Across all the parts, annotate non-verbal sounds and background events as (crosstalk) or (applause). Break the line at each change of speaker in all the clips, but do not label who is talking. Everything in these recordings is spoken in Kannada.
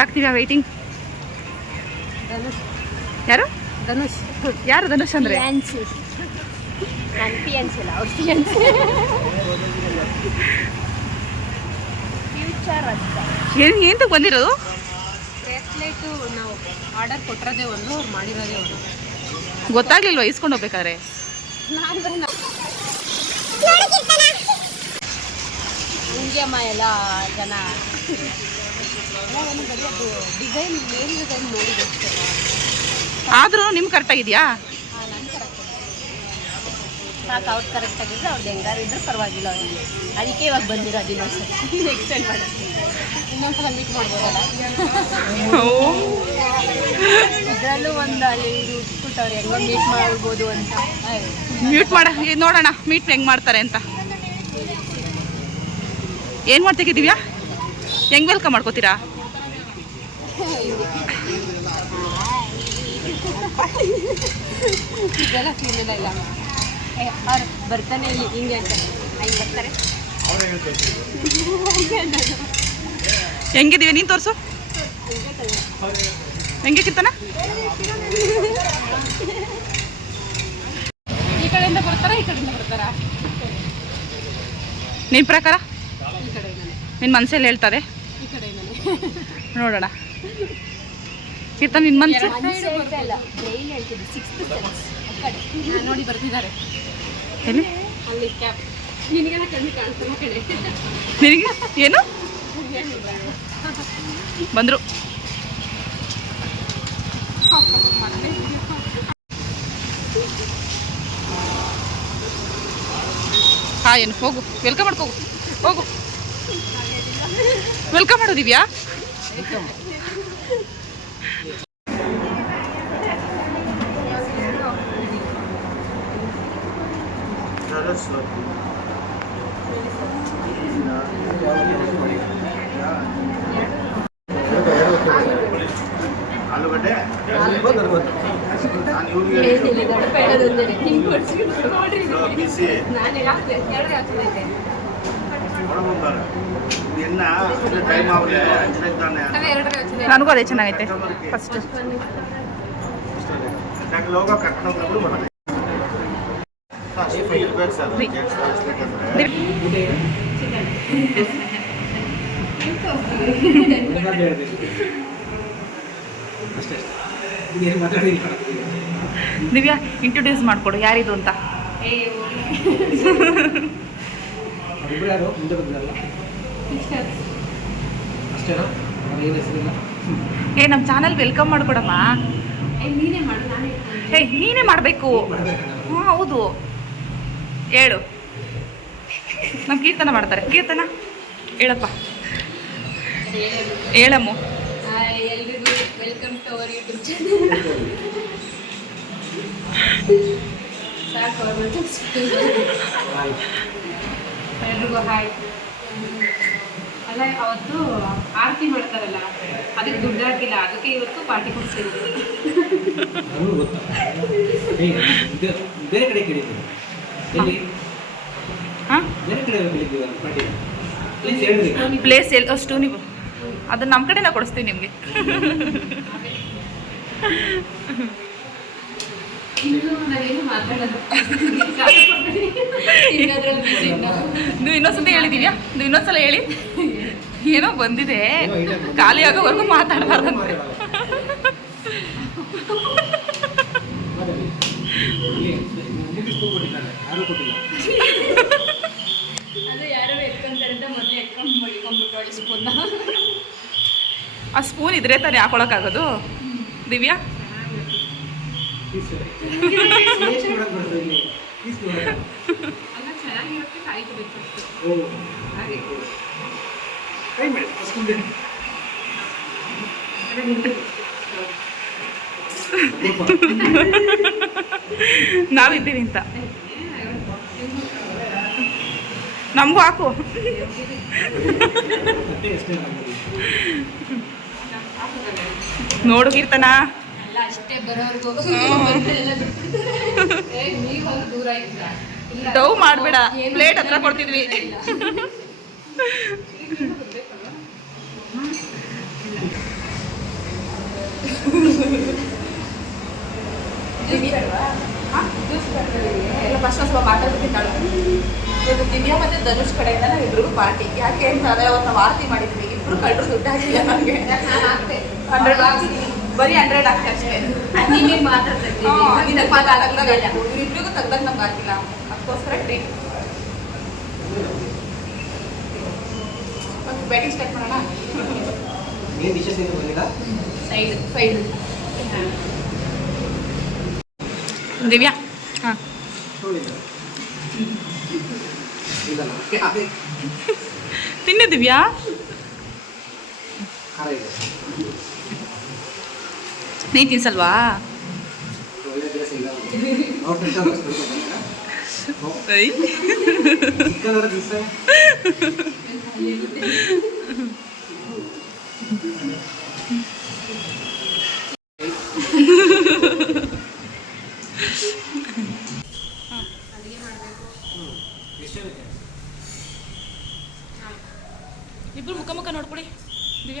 ಯಾಕೆ
ವೇಟಿಂಗ್
ಯಾರು?
ಧನುಷ್.
ಯಾರು ಧನುಷ್ ಅಂದ್ರೆ? ಏನು ಏನಕ್ಕೆ ಬಂದಿರೋದು?
ಬ್ರೇಸ್ಲೆಟು ನಾವು ಆರ್ಡರ್ ಕೊಟ್ಟಿರೋದೇ ಒಂದು ಅವ್ರು ಮಾಡಿರೋದೇ ಒಂದು.
ಗೊತ್ತಾಗ್ಲಿಲ್ವಾ ಇಸ್ಕೊಂಡು ಹೋಗ್ಬೇಕಾದ್ರೆ?
ನಾನು ಹಂಗೆ ಅಮ್ಮ ಎಲ್ಲ ಜನ ನಾನು ಬರೀ ಅದು ಡಿಸೈನ್ ಮೇಲ್ ಡಿಸೈನ್ ನೋಡಿದೆ
ಆದರೂ ನಿಮ್ಗೆ ಕರೆಕ್ಟಾಗಿದೆಯಾ
ಸಾಕು ಅವ್ರು ಕರೆಕ್ಟ್ ಆಗಿದ್ರೆ ಅವ್ರದ್ದು ಹೆಂಗಾರು ಇದ್ರೆ ಪರವಾಗಿಲ್ಲ ಅವ್ರಿಗೆ. ಅದಕ್ಕೆ ಇವಾಗ ಬಂದಿರೋದು ಇನ್ನೊಂದ್ಸಲ. ಎಕ್ಸ್ಟೆಂಡ್ ಮಾಡೋದು ಇನ್ನೊಂದ್ಸಲ ಮೀಟ್ ಮಾಡ್ಬೋದಲ್ಲ? ಇದರಲ್ಲೂ ಒಂದು ಅಲ್ಲಿ ಇದು ಉಟ್ಬಿಟ್ಟವ್ರು ಹೆಂಗೋ ಮೀಟ್ ಮಾಡ್ಬೋದು ಅಂತ.
ಮ್ಯೂಟ್ ಮಾಡ ನೋಡೋಣ ಮೀಟ್ ಹೆಂಗ್ ಮಾಡ್ತಾರೆ ಅಂತ. ಏನು ಮಾಡ್ತಿದ್ದೀವ್ಯಾ? ಹೆಂಗೆ ವೆಲ್ಕಮ್ ಮಾಡ್ಕೋತೀರಾ?
ಇದೆಲ್ಲ ಫೀಲ್ ಇಲ್ಲ ಅವ್ರು ಬರ್ತಾನೆ ಇಲ್ಲಿ ಹಿಂಗೆ ಅಂತ. ಹಿಂಗೆ ಬರ್ತಾರೆ.
ಹೆಂಗಿದೀವಿ ನೀನು ತೋರಿಸು. ಹೆಂಗೆ ಕಿತ್ತನ
ಈ ಕಡೆಯಿಂದ ಬರ್ತಾರ ಈ ಕಡೆಯಿಂದ ಬರ್ತಾರ?
ನಿನ್ನ ಪ್ರಕಾರ? ನಿನ್ನ ಮನಸ್ಸಲ್ಲಿ ಹೇಳ್ತದೆ ನೋಡೋಣ. ಕೀರ್ತನ್
ನಿನ್ ನಾನು ನೋಡಿ ಬರ್ತಿದ್ದಾರೆ.
ನಿನಗೆ? ಏನು? ಬಂದರು. ಹಾಂ ಏನು? ಹೋಗು. ವೆಲ್ಕಮ್ ಮಾಡ್ಕೋಗು ಹೋಗು. ವೆಲ್ಕಮ್ ಮಾಡು ದಿವ್ಯಾ
ಆಲೂಗಡ್ಡೆ ನಾನು ಇವ್ರಿಗೆ ಬಿಸಿ ಒಳಗೊಂಬಾರ ಎನ್ನ ಟೈಮ್ ಆಗಿದೆ ಅಂಜನೇ ತಾನೆ
ನನಗೂ ಅದೇ ಚೆನ್ನಾಗೈತೆ ಫಸ್ಟ್
ಯಾಕೆ ಲೋಗ ಕರ್ಕೊಂಡು ಹೋಗ್ಬಿಡು
ದಿವ್ಯಾ ಇಂಟ್ರೊಡ್ಯೂಸ್ ಮಾಡಿಕೊಡು ಯಾರಿದು ಅಂತ? ಏ ನಮ್ಮ ಚಾನಲ್ ವೆಲ್ಕಮ್ ಮಾಡ್ಕೊಡಮ್ಮ.
ನೀನೇ ಮಾಡು ನಾನೇ
ಏಯ್ ನೀನೇ ಮಾಡಬೇಕು. ಹಾಂ ಹೌದು. ಹೇಳು ನಮ್ಮ ಕೀರ್ತನ ಮಾಡ್ತಾರೆ. ಕೀರ್ತನ? ಹೇಳಪ್ಪ. ಹೇಳಮ್ಮ
ಎಲ್ರಿಗೂ welcome to our YouTube channel ಎಲ್ರಿಗೂ ಹಾಯ್. ಅಲ್ಲ ಅವತ್ತು ಆರತಿ ಮಾಡ್ತಾರಲ್ಲ ಅದಕ್ಕೆ ದುಡ್ಡು ಹಾಕಿಲ್ಲ ಅದಕ್ಕೆ ಇವತ್ತು ಪಾರ್ಟಿ ಕೊಡ್ಸಿದ್ರು
ಬೇರೆ ಕಡೆ ಕೇಳಿದ್ದೀನಿ. ಪ್ಲೀಸ್
ಎಲ್ಲಿ ಅಷ್ಟು ನೀವು ಅದನ್ನ ನಮ್ಮ ಕಡೆನ ಕೊಡಿಸ್ತೀವಿ ನಿಮಗೆ.
ನಾವು.
ಇನ್ನೊಂದ್ಸತಿ ಹೇಳಿದೀವ್ಯಾ ನೀವು ಇನ್ನೊಂದ್ಸಲ ಹೇಳಿ. ಏನೋ ಬಂದಿದೆ. ಖಾಲಿ ಆಗೋವರೆಗೂ ಮಾತಾಡಬಾರ್ದಂತೆ
ಇಲ್ಲಿ ಮುಗಿಸ್ಕೊಂಡು ಕೊಟ್ಟಿದ್ದಾರೆ ಯಾರೂ ಕೊಟ್ಟಿಲ್ಲ
ಅದು ಯಾರೋ ಎತ್ಕೊಂತಾರೆ ಅಂತ ಮೊದಲೇ ಎತ್ಕೊಂಡು ಮಡಿಕೊಂಡ್ಬಿಟ್ಟು ಅವಳಿ ಸ್ಪೂನ್ನ
ಆ ಸ್ಪೂನ್ ಇದ್ರೆ ತಾನೇ ಹಾಕೊಳಕ್ಕಾಗೋದು? ದಿವ್ಯಾ? ನಾವಿದ್ದೀವಿ ಟೇಸ್ಟ್ ನಮಗೂ ಹಾಕು.
ನೋಡುಗಿರ್ತಾನ
ಡವ್ ಮಾಡಬೇಡ. ಪ್ಲೇಟ್ ಹತ್ರ ಕೊಡ್ತಿದ್ವಿ.
ಫಸ್ಟ್ ಸ್ವಲ್ಪ ಮಾತಾಡ್ಬಿಟ್ಟಿದ್ದಾಳು
ಇವತ್ತು ದಿವ್ಯಾ ಮತ್ತೆ ಧನುಷ್ ಕಡೆಯಿಂದ ನಾವು ಇಬ್ರಿಗೂ ಪಾರ್ಟಿ ಯಾಕೆ ಅಂತಂದ್ರೆ ಅವತ್ತು ನಾವು ಆರತಿ ಮಾಡಿದ್ವಿ. ಇಬ್ರು ಕಳ್ಳರು ದುಡ್ಡು ಹಾಕಿಲ್ಲ ನನಗೆ ಹಂಡ್ರೆಡ್ ಬರೀ ಹಂಡ್ರೆಡ್ ಹಾಕ್ತಿ ಅಷ್ಟೇ.
ನಿಮಗೆ ಮಾತ್ರ
ಇದಕ್ಕೆ ಮಾತಾಡಲ್ಲ ಇವ್ರಿಬ್ರಿಗೂ ತೆಗ್ದಾಗ ನಮ್ಗೆ ಹಾಕಿಲ್ಲ. ಅದಕ್ಕೋಸ್ಕರ ಟ್ರೀಟ್ ಒಂದು ಬ್ಯಾಟಿಂಗ್ ಸ್ಟಾರ್ಟ್ ಮಾಡೋಣ?
ಏನು ಡಿಶಸ್ ಏನು ಬಂದಿಲ್ಲ?
Side side Divya? ಹಾಂ. (laughs) ತಿನ್ನು ದಿವ್ಯಾ ನೀ ತಿನ್ಸಲ್ವಾ (laughs)
ಒಳ್ಳೆ ದಿವಸ ಇಲ್ಲ ಅವ್ರ ಫ್ರೆಂಡ್ಸ್ ಚಿಕ್ಕದರ ದಿವಸ ಎಷ್ಟೇನಕ್ಕೆ
ಇಬ್ರು ಮುಖ ಮುಖ ನೋಡ್ಕೊಡಿ ದಿವ್ಯಾ
ಟಿಫನ್ ಏನು ಮಾಡಿದೆ ಟಿಫನ್ ಅದು
ಇದು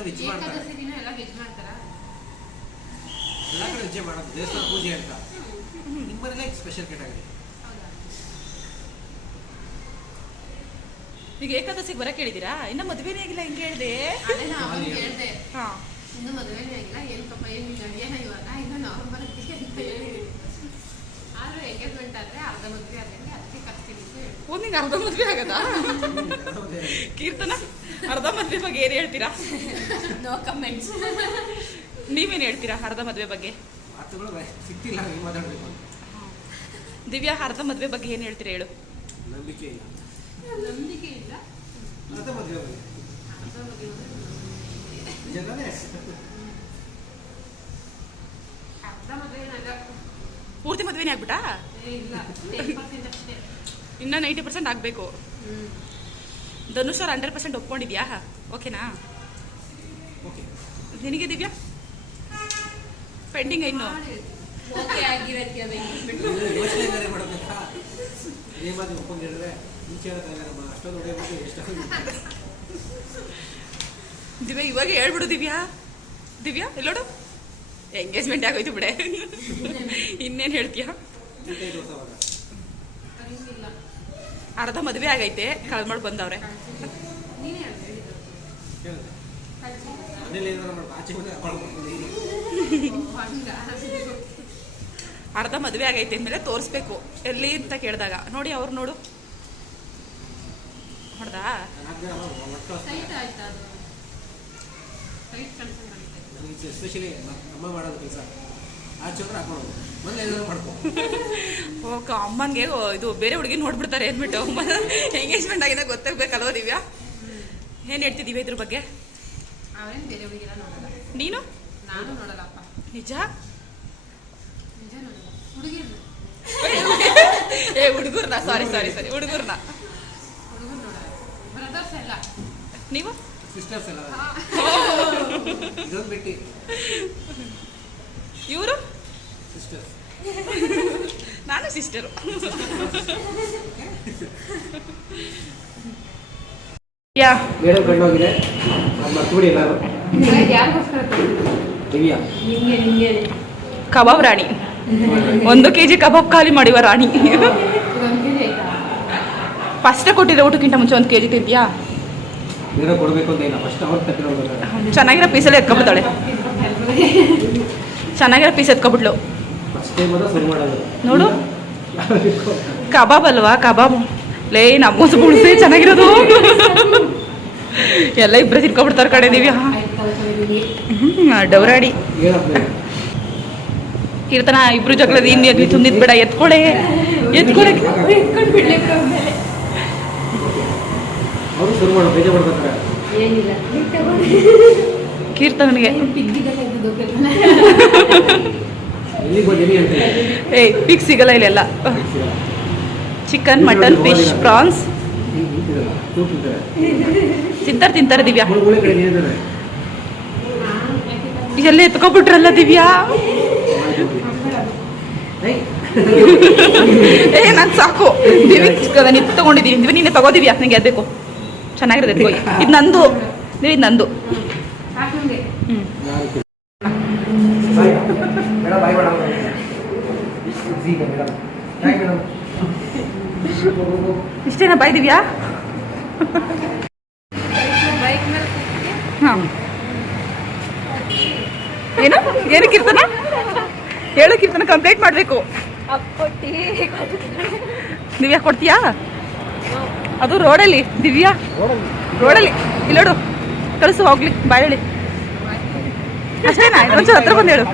ಕಡೆ ವೆಜ್ ಮಾಡ್ತಾರೆ
ಎಲ್ಲ ವೆಜ್ ಮಾಡ್ತಾರಾ?
ಎಲ್ಲ ಕಡೆ ವೆಜ್ಜೆ ಮಾಡೋದು ದೇವಸ್ಥಾನ ಪೂಜೆ ಅಂತ. ನಿಮ್ಮನೆಲ್ಲ ಸ್ಪೆಷಲ್ ಕೇಟಾಗಿದೆ
ಈಗ ಏಕಾದಶಿಗೆ ಬರಕ್ಕೆ ಹೇಳಿದೀರಾ ಇನ್ನ ಮದ್ವೆನೇ ಆಗಿಲ್ಲ ಹಿಂಗ ಹೇಳಿದೆ.
ಅದೇ ನಾ ಅವಾಗ ಹೇಳ್ದೆ.
ಹಾಂ.
ಇನ್ನು ಮದುವೆನೇ ಆಗಿಲ್ಲ. ಏನಕ್ಕಪ್ಪ ಏನು ನಡೆಯೋಣ ಇವಾಗ ಇನ್ನು ನಾರ್ಮಲ್ ಅಂತ ಎಂಗೇಜ್ಮೆಂಟ್ ಆದ್ರೆ ಅರ್ಧ ಮದುವೆ ಅದಕ್ಕೆ ಕರ್ತೀನಿ
ಓ ನಿಂಗೆ ಅರ್ಧ ಮದುವೆ ಆಗದಾ? ಕೀರ್ತನ? ಅರ್ಧ ಮದುವೆ ಬಗ್ಗೆ ಏನು ಹೇಳ್ತೀರಾ?
ನೋ ಕಮೆಂಟ್ಸ್
ನೀವೇನು ಹೇಳ್ತೀರಾ ಅರ್ಧ ಮದುವೆ ಬಗ್ಗೆ?
ಮಾತುಗಳು ಸಿಕ್ತಿಲ್ಲ ಹೆಂಗೆ ಮಾತಾಡಬೇಕು
ದಿವ್ಯಾ ಅರ್ಧ ಮದುವೆ ಬಗ್ಗೆ ಏನು ಹೇಳ್ತೀರಾ ಹೇಳು.
ನಂಬಿಕೆ ಇಲ್ಲ.
ನಂಬಿಕೆ ಇಲ್ಲ.
ಅರ್ಧ ಮದುವೆ ಬಗ್ಗೆ.
ಅರ್ಧ ಮದುವೆ ಮದುವೆ
ಪೂರ್ತಿ ಮದುವೆನೇ ಆಗ್ಬಿಟ್ಟಾ
ಇನ್ನೊಂದು
ಇನ್ನ ನೈಂಟಿ ಪರ್ಸೆಂಟ್ ಆಗಬೇಕು. ಧನುಷ್ ಅವ್ರು ಹಂಡ್ರೆಡ್ ಪರ್ಸೆಂಟ್ ಒಪ್ಕೊಂಡಿದ್ಯಾ? ಓಕೆನಾ?
ಓಕೆ.
ನಿನಗೆ ದಿವ್ಯಾ? ಪೆಂಡಿಂಗ್ ಇನ್ನು. ದಿವ್ಯಾ ಇವಾಗ ಹೇಳ್ಬಿಡು ದಿವ್ಯಾ. ದಿವ್ಯಾ ಎಲ್ಲೋಡು. ಎಂಗೇಜ್ಮೆಂಟ್ ಆಗೋಯ್ತು ಬಿಡೆ. ಇನ್ನೇನು ಹೇಳ್ತೀಯ? ಅರ್ಧ ಮದುವೆ ಆಗೈತೆ ಬಂದವ್ರೆ.
ಏನಾರು ಮಾಡಿ
ಹಂಗ
ಅರ್ಧ ಮದುವೆ ಆಗೈತೆ ಅಂದಮೇಲೆ ತೋರಿಸ್ಬೇಕು. ಎಲ್ಲಿ ಅಂತ ಕೇಳಿದಾಗ, ನೋಡಿ ಅವ್ರು ನೋಡು. ಹೊಡ್ದಾ
ನನಗೆ ಎಸ್ಪೆಷಲಿ ಅಮ್ಮ ಮಾಡೋದು ಕೆಲಸ. ಆಚೆ ಹೋದ್ರೆ ಹಾಕೊಳ್ಳೋದು ಮನೇಲಿ ಏನಾದ್ರು ಮಾಡ್ಕೊ. (laughs)
ಓಕೆ ಅಮ್ಮನಿಗೆ ಇದು ಬೇರೆ ಹುಡುಗಿ ನೋಡ್ಬಿಡ್ತಾರೆ ಅಂದ್ಬಿಟ್ಟು. ಎಂಗೇಜ್ಮೆಂಟ್ ಆಗಿದೆ ಗೊತ್ತಾಗ್ಬೇಕಲ್ವ ದಿವ್ಯಾ? ಏನು ಹೇಳ್ತಿದ್ದೀವಿ ಇದ್ರ ಬಗ್ಗೆ?
ಬೇರೆ ನೋಡಲ್ಲ.
ನೀನು?
ನಾನು ನೋಡಲ್ಲಪ್ಪ.
ನಿಜ?
ನಿಜ ನೋಡಲ್ಲ. ಹುಡುಗಿ
ಏ ಹುಡುಗರ್ನ. ಸಾರಿ ಸಾರಿ ಸಾರಿ ಹುಡುಗರ್ನ.
ಹುಡುಗರು ನೋಡಲ್ಲ. ಬ್ರದರ್ಸ್ ಎಲ್ಲ.
ನೀವು?
ಸಿಸ್ಟರ್ಸ್ ಎಲ್ಲ ಇದೊಂದು ಬಿಟ್ಟಿ.
ಇವರು?
ಸಿಸ್ಟರ್ಸ್
ನಾನು ಸಿಸ್ಟರು ಯಾ.
ಮೇಡಮ್ ಕಂಡೋಗಿದೆ ನಾನು ಮರ್ತ್ಬಿಡಿ ಎಲ್ಲರೂ.
ಯಾರಿಗೋಸ್ಕರ
ದಿವ್ಯಾ.
ನಿಂಗೆ ನಿಂಗೆ
ಕಬಾಬ್ ರಾಣಿ. ಒಂದು ಕೆ ಜಿ ಕಬಾಬ್ ಖಾಲಿ ಮಾಡಿವ ರಾಣಿ. ಫಸ್ಟೇ ಕೊಟ್ಟಿದ್ದೆ ಊಟಕ್ಕಿಂತ ಮುಂಚೆ ಒಂದು ಕೆ ಜಿ ತಿಂತೀಯಾ?
ಬೇರೆ ಕೊಡಬೇಕು ಅಂತ ಇಲ್ಲ. ಫಸ್ಟ್ ಅವ್ರು
ಚೆನ್ನಾಗಿರೋ ಪೀಸಲ್ಲಿ ಎತ್ಕೊಬಿಡ್ತಾಳೆ ಚೆನ್ನಾಗಿರೋ ಪೀಸ್ ಎತ್ಕೊಬಿಟ್ಲು ನೋಡು. ಕಬಾಬ್ ಅಲ್ವಾ? ಕಬಾಬ್. ಲೇ ನಮ್ಮ ಬುಳ್ಸೆ ಚೆನ್ನಾಗಿರೋದು. ಎಲ್ಲ ಇಬ್ಬರು ತಿನ್ಕೊಬಿಡ್ತಾರೆ ಕಡೆ ದಿವ್ಯಾ. ಡೌರಾಡಿ ಕೀರ್ತನ ಇಬ್ರು ಜಗಳದ ಇನ್ನು ತುಂಬಿದ್ ಬೇಡ ಎತ್ಕೊಳೆ.
ಎತ್ಕೊಳಕ್ಕೆ
ಅವರು ಶುರು ಮಾಡು ಬೇಜ
ಏನಿಲ್ಲ. (laughs)
ಎಲ್ಲಿ ಹೇಳ್ತೀನಿ
ಏಯ್ ಪಿಕ್ ಸಿಗಲ್ಲ ಇಲ್ಲೆಲ್ಲ ಚಿಕನ್ ಮಟನ್ ಫಿಶ್ ಪ್ರಾನ್ಸ್ ತಿಂತಾರೆ? ತಿಂತಾರೆ ದಿವ್ಯಾ. ಎಲ್ಲ ಎತ್ಕೊಬಿಟ್ರಲ್ಲ ದಿವ್ಯಾ? ಏ ನಾನು ಸಾಕು. ದಿವ್ಯ ನಾನು ತಗೊಂಡಿದ್ದೀನಿ ದಿವ್ಯ ನೀನೆ ತಗೋ ದಿವ್ಯಾ ನನಗೆ ಅದ್ಬೇಕು. ಚೆನ್ನಾಗಿರೋದು ಎತ್ಕೋ ಇದು ನಂದು. ನೀವು ಇದು ನಂದು. ಇಷ್ಟೇನ ಬಾಯ್ದಿವ್ಯಾ? ಹಾಂ. ಏನು? ಏನು ಕೀರ್ತನ? ಹೇಳು ಕೀರ್ತನ ಕಂಪ್ಲೇಂಟ್ ಮಾಡಬೇಕು.
ನೀವು
ಯಾಕೆ ಕೊಡ್ತೀಯಾ? ಅದು ರೋಡಲ್ಲಿ ದಿವ್ಯಾ? ರೋಡಲ್ಲಿ. ಇಲ್ಲಿ ನೋಡು. ಕಳಿಸು ಹೋಗ್ಲಿ. ಬಾಯ್ ಹೇಳಿ. ಅಷ್ಟೇನಾ? ಹತ್ರ ಬಂದು ಹೇಳು.